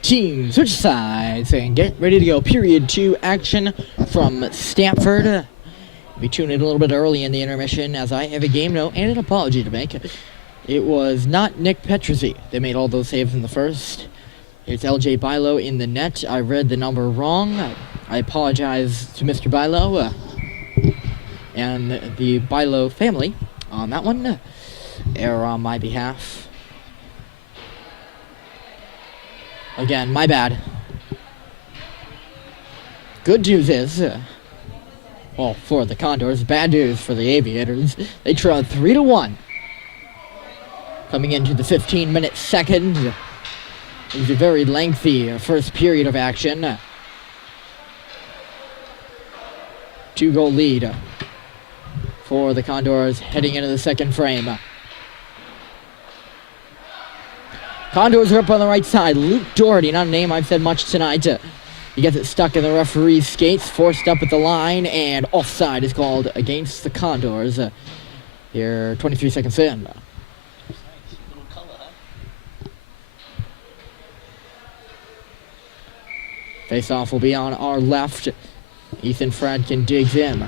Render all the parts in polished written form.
Team switch sides and get ready to go. Period 2 action from Stamford. We tuned in a little bit early in the intermission as I have a game note and an apology to make. It was not Nick Petruzzi that made all those saves in the first. It's LJ Bilo in the net. I read the number wrong. I apologize to Mr. Bilo and the Bilo family on that one. Error on my behalf. Again, my bad. Good news is, well, for the Condors, bad news for the Aviators. They trailed 3-1. Coming into the 15-minute second. It was a very lengthy first period of action. 2-goal lead for the Condors heading into the second frame. Condors are up on the right side. Luke Doherty, not a name I've said much tonight. He gets it stuck in the referee's skates, forced up at the line, and offside is called against the Condors. Here, 23 seconds in. Face-off will be on our left. Ethan Fradkin digs in.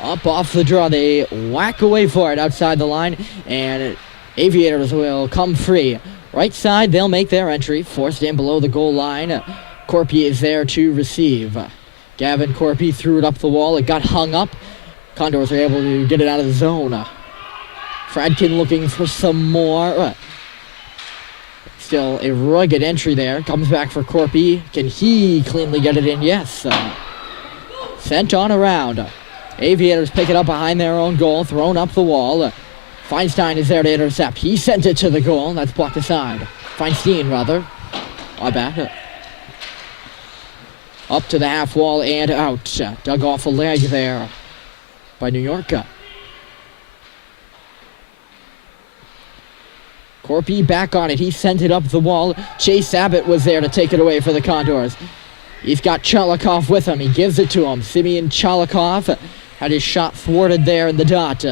Up off the draw, they whack away for it outside the line, and Aviators will come free. Right side, they'll make their entry, forced in below the goal line. Corpy is there to receive. Gavin Corpy threw it up the wall, it got hung up. Condors are able to get it out of the zone. Fradkin looking for some more. Still a rugged entry there, comes back for Corpy. Can he cleanly get it in? Yes. Sent on around. Aviators pick it up behind their own goal, thrown up the wall. Feinstein is there to intercept. He sent it to the goal. That's blocked aside. Feinstein, rather. My bad. Up to the half wall and out. Dug off a leg there by New York. Corpy back on it. He sent it up the wall. Chase Abbott was there to take it away for the Condors. He's got Chalikov with him. He gives it to him. Simeon Chalikov had his shot thwarted there in the dot.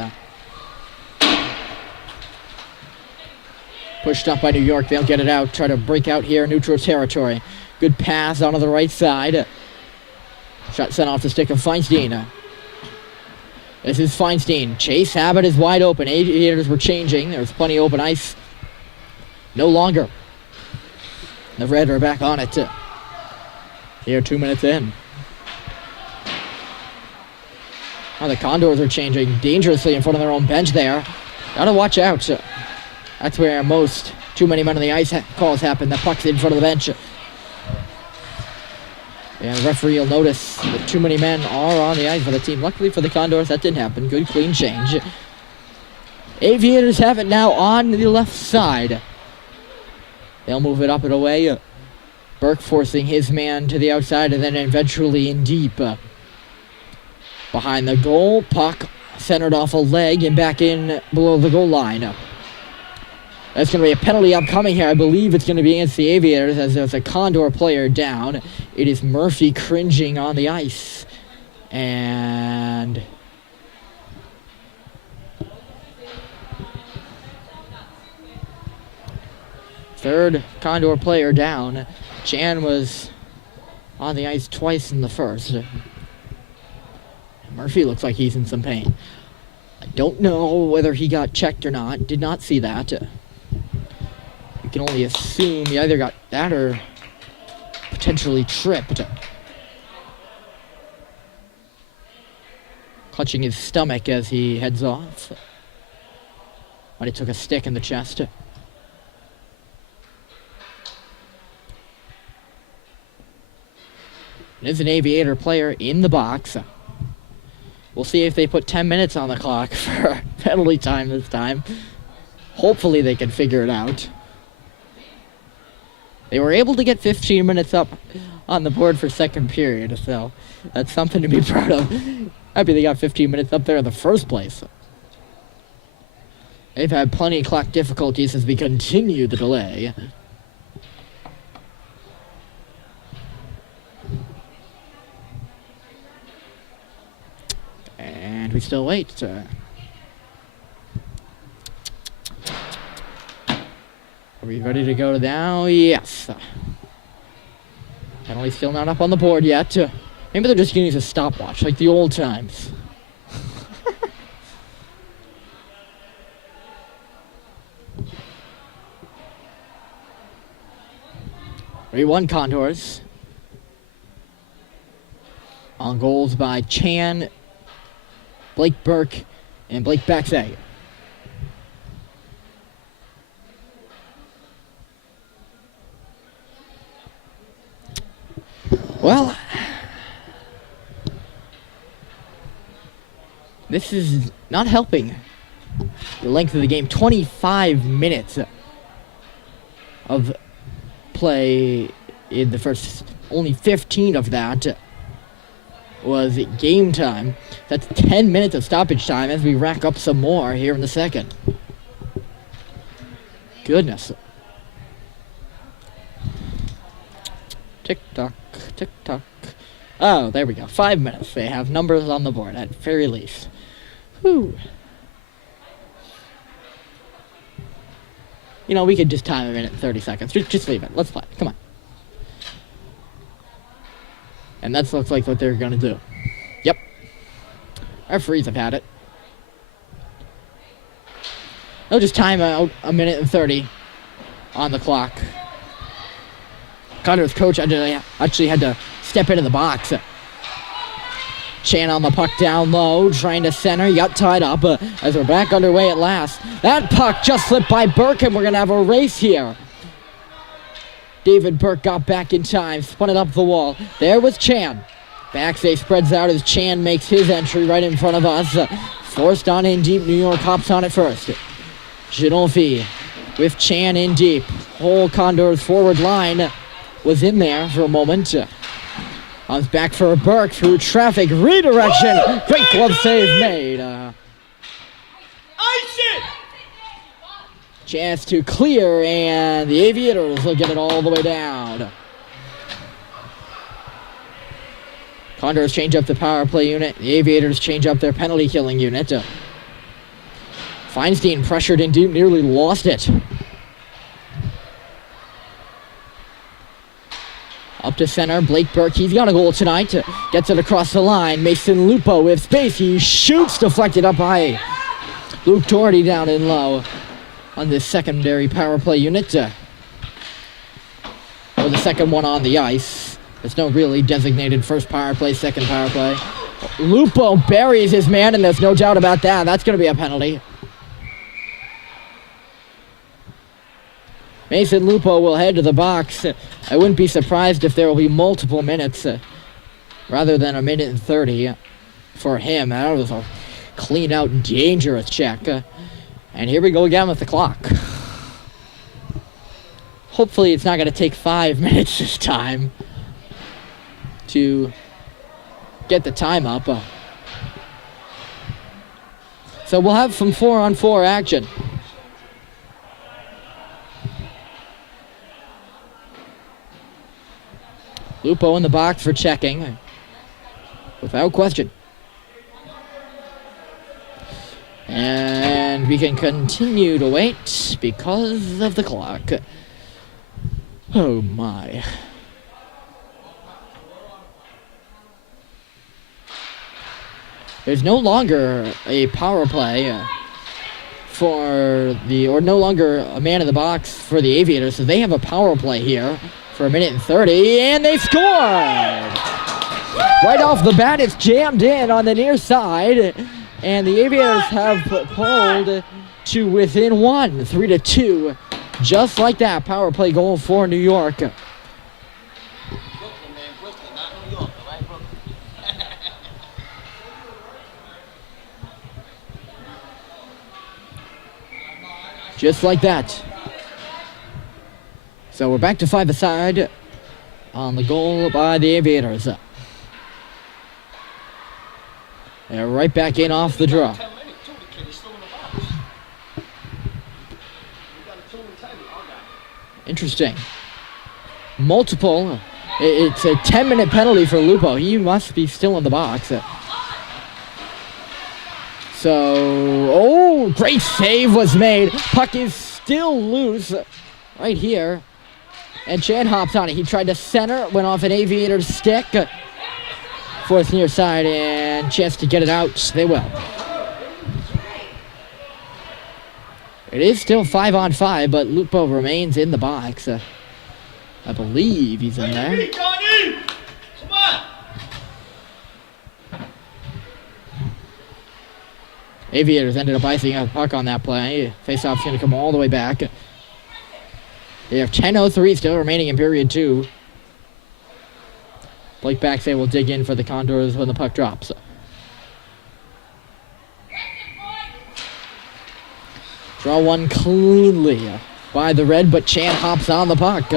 Pushed up by New York. They'll get it out. Try to break out here. Neutral territory. Good pass onto the right side. Shot sent off the stick of Feinstein. This is Feinstein. Chase Abbott is wide open. Aviators were changing. There was plenty of open ice. No longer. The Red are back on it. Here, 2 minutes in. Now the Condors are changing dangerously in front of their own bench there. Gotta watch out. That's where most too many men on the ice calls happen. The puck's in front of the bench. And the referee will notice that too many men are on the ice for the team. Luckily for the Condors, that didn't happen. Good, clean change. Aviators have it now on the left side. They'll move it up and away. Burke forcing his man to the outside and then eventually in deep. Behind the goal, puck centered off a leg and back in below the goal line. That's going to be a penalty upcoming here. I believe it's going to be against the Aviators as there's a Condor player down. It is Murphy cringing on the ice. And third Condor player down. Jan was on the ice twice in the first. Murphy looks like he's in some pain. I don't know whether he got checked or not. Did not see that. You can only assume he either got that or potentially tripped. Clutching his stomach as he heads off. But he took a stick in the chest. There's an Aviator player in the box. We'll see if they put 10 minutes on the clock for penalty time this time. Hopefully they can figure it out. They were able to get 15 minutes up on the board for second period, so that's something to be proud of. Happy they got 15 minutes up there in the first place. They've had plenty of clock difficulties as we continue the delay. And we still wait. Are we ready to go now? Yes. Penalty still not up on the board yet. Maybe they're just going to use a stopwatch, like the old times. 3-1 Condors. On goals by Chan, Blake Burke, and Blake Baxay. Well, this is not helping the length of the game. 25 minutes of play in the first, only 15 of that was game time. That's 10 minutes of stoppage time as we rack up some more here in the second. Goodness. Tick-tock, tick-tock. Oh, there we go. 5 minutes. They have numbers on the board at very least. Whew. You know, we could just time a minute and 30 seconds. Just leave it. Let's play. Come on. And that looks like what they're going to do. Yep. Referees have had it. They'll just time out a minute and 30 on the clock. Condors coach actually had to step into the box. Chan on the puck down low, trying to center. He got tied up as we're back underway at last. That puck just slipped by Burke, and we're going to have a race here. David Burke got back in time, spun it up the wall. There was Chan. Baxay spreads out as Chan makes his entry right in front of us. Forced on in deep. New York hops on it first. Ginolfi with Chan in deep. Whole Condors forward line was in there for a moment. Comes back for Burke through traffic. Redirection. Great glove save made. Chance to clear, and the Aviators will get it all the way down. Condors change up the power play unit. The Aviators change up their penalty killing unit. Feinstein pressured in deep, nearly lost it. Up to center, Blake Burke, he's got a goal tonight. Gets it across the line. Mason Lupo with space. He shoots, deflected up high. Luke Doherty down in low on this secondary power play unit. Or the second one on the ice. There's no really designated first power play, second power play. Lupo buries his man, and there's no doubt about that. That's going to be a penalty. Mason Lupo will head to the box. I wouldn't be surprised if there will be multiple minutes rather than a minute and 30 for him. That was a clean out, dangerous check. And here we go again with the clock. Hopefully it's not going to take 5 minutes this time to get the time up. So we'll have some 4-on-4 action. Lupo in the box for checking, without question. And we can continue to wait because of the clock. Oh my. There's no longer a power play no longer a man in the box for the Aviators, so they have a power play here for a minute and 30, and they scored! Right off the bat, it's jammed in on the near side, and the Aviators have pulled to within one, 3-2. Just like that, power play goal for New York. Just like that. So we're back to 5-a-side on the goal by the Aviators. They're right back in off the draw. Interesting. Multiple. It's a 10-minute penalty for Lupo. He must be still in the box. So, great save was made. Puck is still loose. right here. And Chan hops on it. He tried to center, went off an Aviator's stick. Fourth near side, and chance to get it out. They will. It is still 5-on-5, but Lupo remains in the box. I believe he's in there. Come on. Aviators ended up icing a puck on that play. Faceoff's going to come all the way back. They have 10:03 still remaining in period 2. Blake Baxay will dig in for the Condors when the puck drops. Draw one cleanly by the Red, but Chan hops on the puck.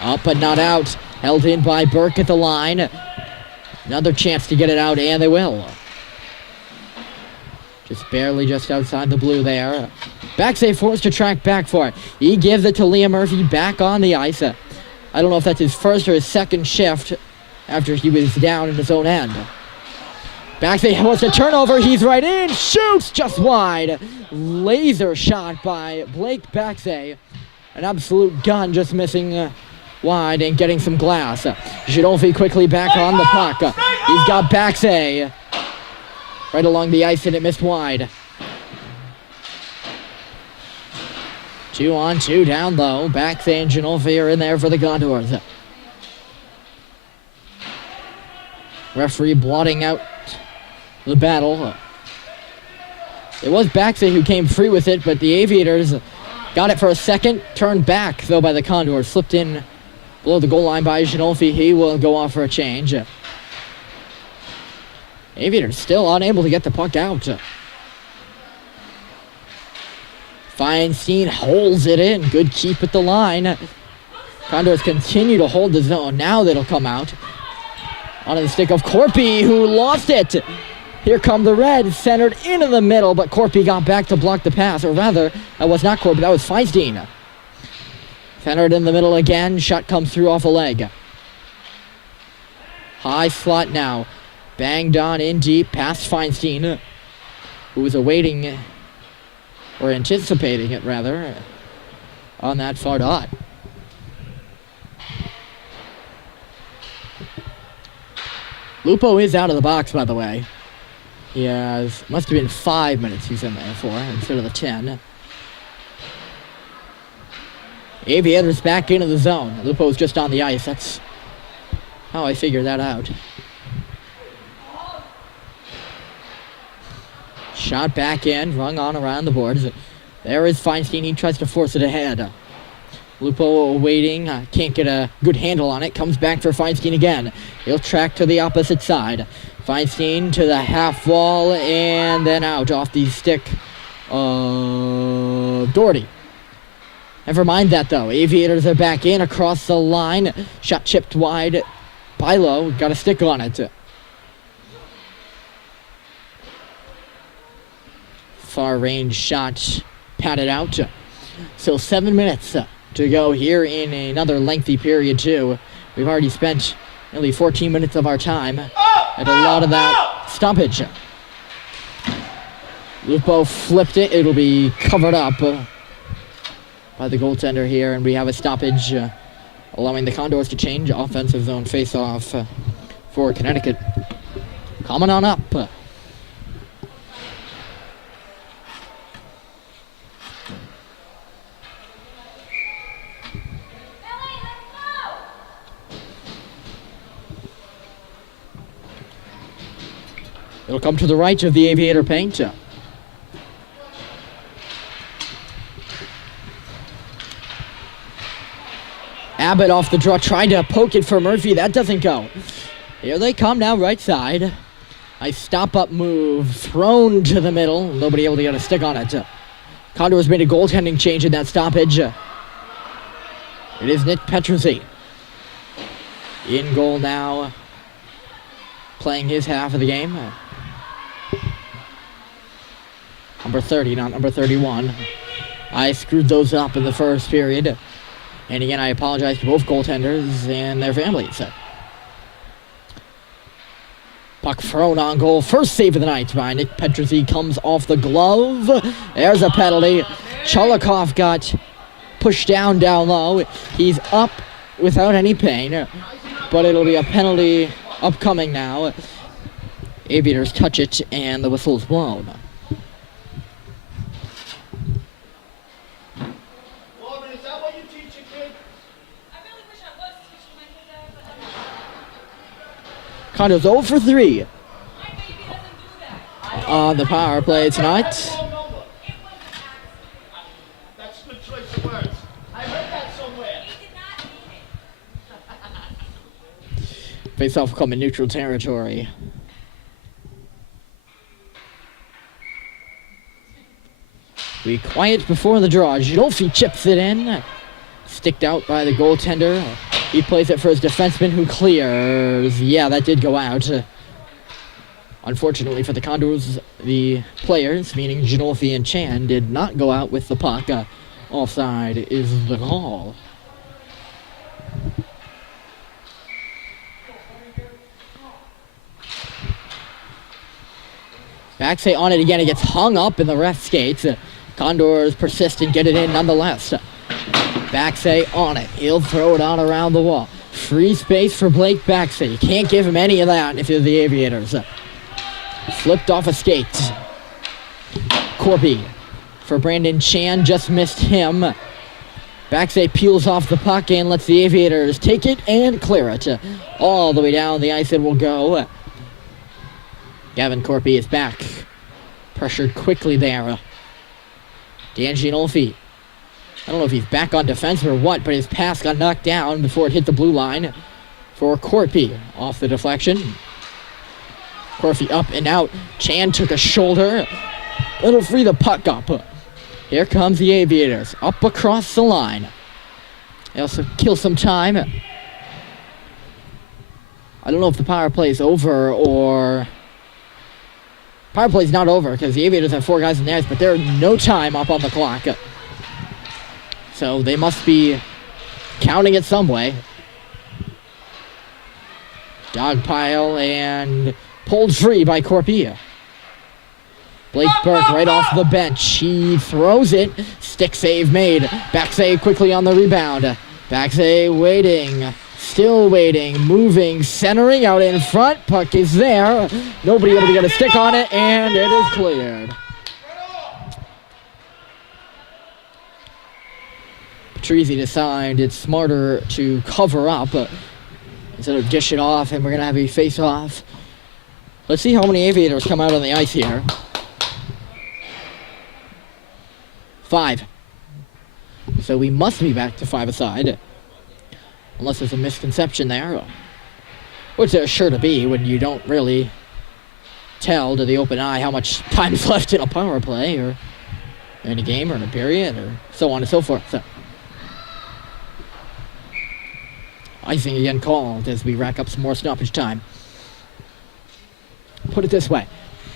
Up but not out. Held in by Burke at the line. Another chance to get it out, and they will. Just barely just outside the blue there. Baxay forced to track back for it. He gives it to Liam Murphy back on the ice. I don't know if that's his first or his second shift after he was down in his own end. Baxay wants a turnover. He's right in. Shoots just wide. Laser shot by Blake Baxay. An absolute gun, just missing wide and getting some glass. Gidolfi quickly back on the puck. He's got Baxay right along the ice, and it missed wide. 2-on-2 down low. Baxay and Gidolfi are in there for the Condors. Referee blotting out the battle. It was Baxay who came free with it, but the Aviators got it for a second. Turned back, though, by the Condors. Slipped in below the goal line by Gidolfi. He will go off for a change. Aviators still unable to get the puck out. Feinstein holds it in. Good keep at the line. Condors continue to hold the zone. Now that'll come out. Onto the stick of Corpy, who lost it. Here come the Reds, centered into the middle, but Corpy got back to block the pass. Or rather, that was not Corpy, that was Feinstein. Centered in the middle again. Shot comes through off a leg. High slot now. Banged on in deep past Feinstein, who was awaiting, or anticipating it rather, on that far dot. Lupo is out of the box, by the way. He must have been 5 minutes he's in there for, instead of the 10. Aviators back into the zone. Lupo's just on the ice. That's how I figured that out. Shot back in, rung on around the boards. There is Feinstein. He tries to force it ahead. Lupo waiting, can't get a good handle on it. Comes back for Feinstein again. He'll track to the opposite side. Feinstein to the half wall and then out off the stick of Doherty. Never mind that though. Aviators are back in across the line. Shot chipped wide. Bilo got a stick on it. Far range shot patted out. Still 7 minutes to go here in another lengthy period too. We've already spent nearly 14 minutes of our time and a lot of that stoppage. Lupo flipped it. It'll be covered up by the goaltender here, and we have a stoppage allowing the Condors to change offensive zone face-off for Connecticut. Coming on up. It'll come to the right of the Aviator paint. Abbott off the draw, trying to poke it for Murphy. That doesn't go. Here they come now, right side. A stop-up move thrown to the middle. Nobody able to get a stick on it. Condors made a goaltending change in that stoppage. It is Nick Petruzzi. In goal now, playing his half of the game. Number 30, not number 31. I screwed those up in the first period. And again, I apologize to both goaltenders and their families. Puck thrown on goal. First save of the night by Nick Petruzzi comes off the glove. There's a penalty. Cholikov got pushed down low. He's up without any pain, but it'll be a penalty upcoming now. Aviators touch it, and the whistle's blown. Lauren, is that what you teach your kid? I really wish I was teaching my kid that, but I'm not. Condors 0 for 3 My baby doesn't do that. on the power play tonight. Wrong number. It was an accident. That's a good choice of words. I heard that somewhere. He did not mean it. Face-off will come in neutral territory. We quiet before the draw. Ginolfi chips it in. Sticked out by the goaltender. He plays it for his defenseman who clears. Yeah, that did go out. Unfortunately for the Condors, the players, meaning Ginolfi and Chan, did not go out with the puck. Offside is the call. Backsay on it again. It gets hung up in the ref skates. Condors persist and get it in nonetheless. Backsay on it. He'll throw it on around the wall. Free space for Blake Backsay. You can't give him any of that if you're the Aviators. Flipped off a skate. Corby for Brandon Chan. Just missed him. Backsay peels off the puck and lets the Aviators take it and clear it. All the way down the ice it will go. Gavin Corby is back. Pressured quickly there. Dan Ginolfi. I don't know if he's back on defense or what, but his pass got knocked down before it hit the blue line for Corby. Off the deflection. Corby up and out. Chan took a shoulder. It'll free the puck up. Here comes the Aviators. Up across the line. They also kill some time. I don't know if the power play is over or... Power play's not over because the Aviators have 4 guys in the ice, but there's no time up on the clock. So they must be counting it some way. Dogpile and pulled free by Corpia. Blake Burke right off the bench. He throws it. Stick save made. Backsay quickly on the rebound. Backsay waiting. Still waiting, moving, centering out in front. Puck is there. Nobody able to get a stick on it, and it is cleared. Patrizi decided it's smarter to cover up instead of dish it off, and we're going to have a face-off. Let's see how many Aviators come out on the ice here. 5. So we must be back to 5-a-side. Unless there's a misconception there, which there's sure to be when you don't really tell to the open eye how much time's left in a power play or in a game or in a period or so on and so forth. So, icing again called as we rack up some more stoppage time. Put it this way.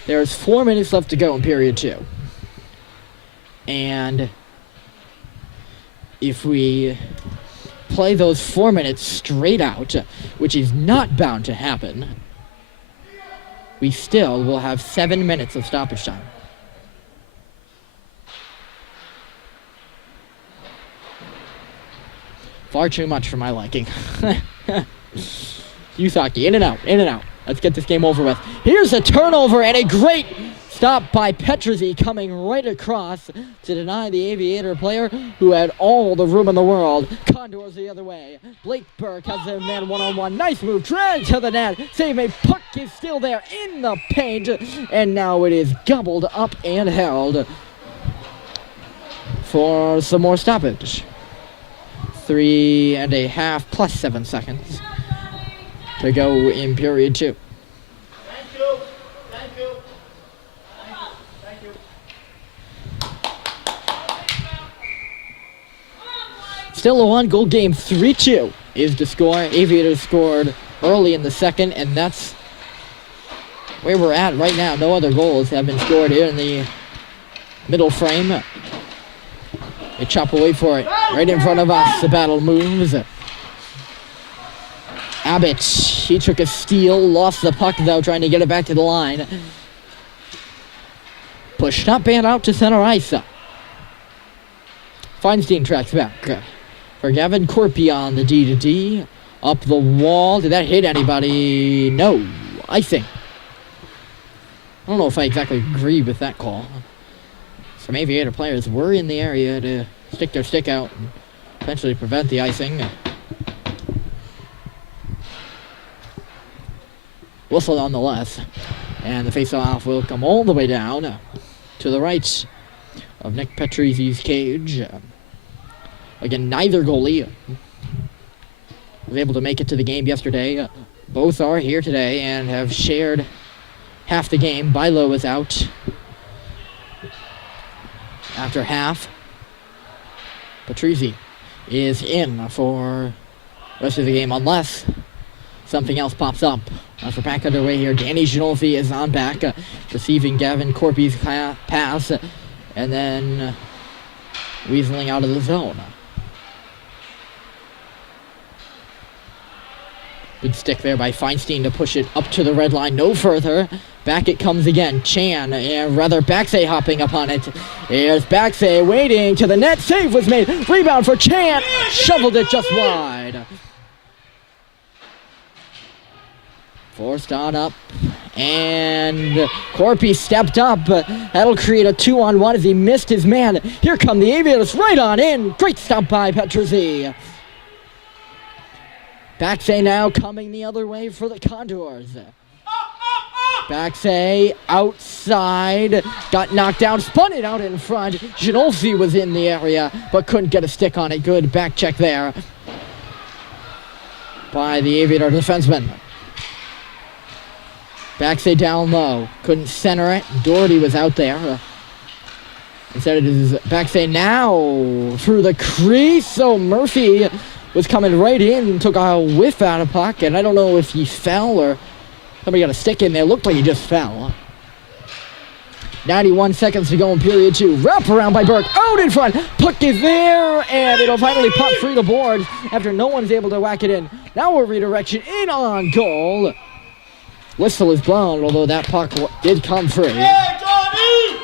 There's 4 minutes left to go in period 2. And if we play those 4 minutes straight out, which is not bound to happen, we still will have 7 minutes of stoppage time. Far too much for my liking. Yusaki, in and out, in and out. Let's get this game over with. Here's a turnover and a great stop by Petruzzi coming right across to deny the Aviator player who had all the room in the world. Condors the other way. Blake Burke has a man one-on-one. Nice move. Drag to the net. Save made. Puck is still there in the paint. And now it is gobbled up and held for some more stoppage. 3.5 plus 7 seconds to go in period 2. Thank you. Thank you. Thank you. Still a 1-goal game. 3-2 is the score. Aviators scored early in the second, and that's where we're at right now. No other goals have been scored here in the middle frame. They chop away for it right in front of us. The battle moves. Abbott, he took a steal, lost the puck though, trying to get it back to the line. Pushed up and out to center ice. Feinstein tracks back for Gavin Corpy on the D-to-D. Up the wall. Did that hit anybody? No. Icing. I don't know if I exactly agree with that call. Some Aviator players were in the area to stick their stick out and eventually prevent the icing. Whistle nonetheless. And the face-off will come all the way down to the right of Nick Petrisi's cage. Again, neither goalie was able to make it to the game yesterday. Both are here today and have shared half the game. Bilo is out after half. Patrisi is in for the rest of the game unless something else pops up. As we're back underway here, Danny Ginolfi is on back, receiving Gavin Corpy's pass, and then weaseling out of the zone. Good stick there by Feinstein to push it up to the red line. No further. Back it comes again. Chan, and rather Baxay hopping upon it. Here's Baxay waiting to the net. Save was made. Rebound for Chan. Shoveled it just wide. Forced on up. And Corpy stepped up. That'll create a 2-on-1 as he missed his man. Here come the Aviators right on in. Great stop by Petruzzi. Baxay now coming the other way for the Condors. Baxay outside, got knocked down, spun it out in front. Ginolfi was in the area, but couldn't get a stick on it. Good back check there by the Aviator defenseman. Baxay down low, couldn't center it. Doherty was out there. Instead it is Baxay now through the crease. So Murphy was coming right in, took a whiff out of puck, and I don't know if he fell or somebody got a stick in there. Looked like he just fell. 91 seconds to go in period 2. Wrap around by Burke, out in front. Puck is there, and it'll finally pop through the boards after no one's able to whack it in. Now a redirection in on goal. Whistle is blown, although that puck did come free. Yeah, Johnny!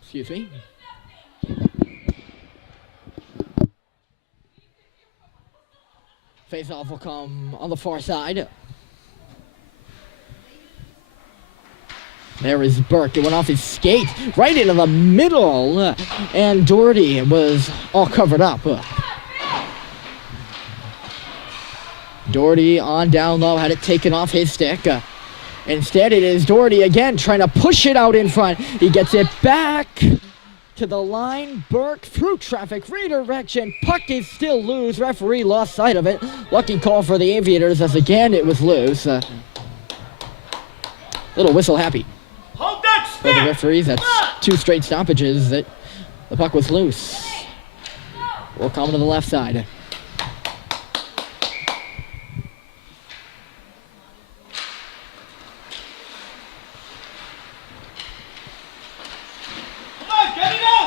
Excuse me. Face-off will come on the far side. There is Burke. It went off his skate right into the middle, and Doherty was all covered up. Doherty on down low, had it taken off his stick. Instead, it is Doherty again trying to push it out in front. He gets it back to the line. Burke through traffic, redirection. Puck is still loose. Referee lost sight of it. Lucky call for the Aviators as again it was loose. Little whistle happy Hold that for the stick! referees. That's 2 straight stoppages that the puck was loose. We'll come to the left side.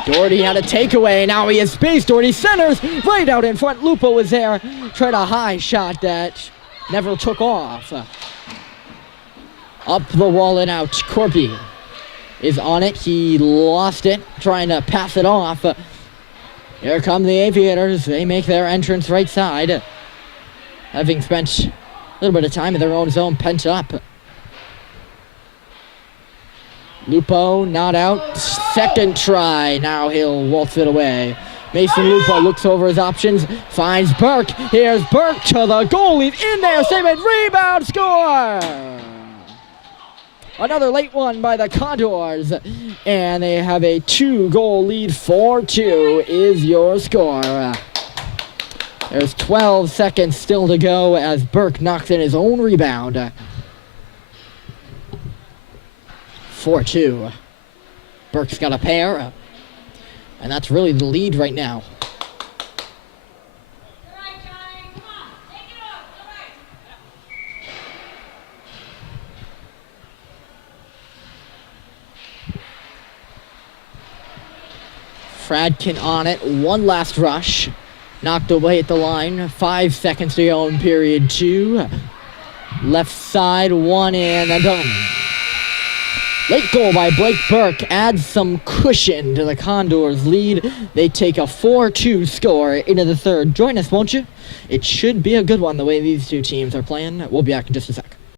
Doherty had a takeaway. Now he has space. Doherty centers right out in front. Lupo was there. Tried a high shot that never took off. Up the wall and out. Corpy is on it. He lost it, trying to pass it off. Here come the Aviators. They make their entrance right side, having spent a little bit of time in their own zone, pent up. Lupo not out. Second try. Now he'll waltz it away. Mason Lupo looks over his options. Finds Burke. Here's Burke to the goal. He's in there. Save it. Rebound. Score. Another late one by the Condors. And they have a 2-goal lead. 4-2 is your score. There's 12 seconds still to go as Burke knocks in his own rebound. 4-2. Burke's got a pair, and that's really the lead right now. Fradkin on it. One last rush. Knocked away at the line. 5 seconds to go in period 2. Left side, one in, and done. Late goal by Blake Burke adds some cushion to the Condors' lead. They take a 4-2 score into the third. Join us, won't you? It should be a good one the way these two teams are playing. We'll be back in just a sec.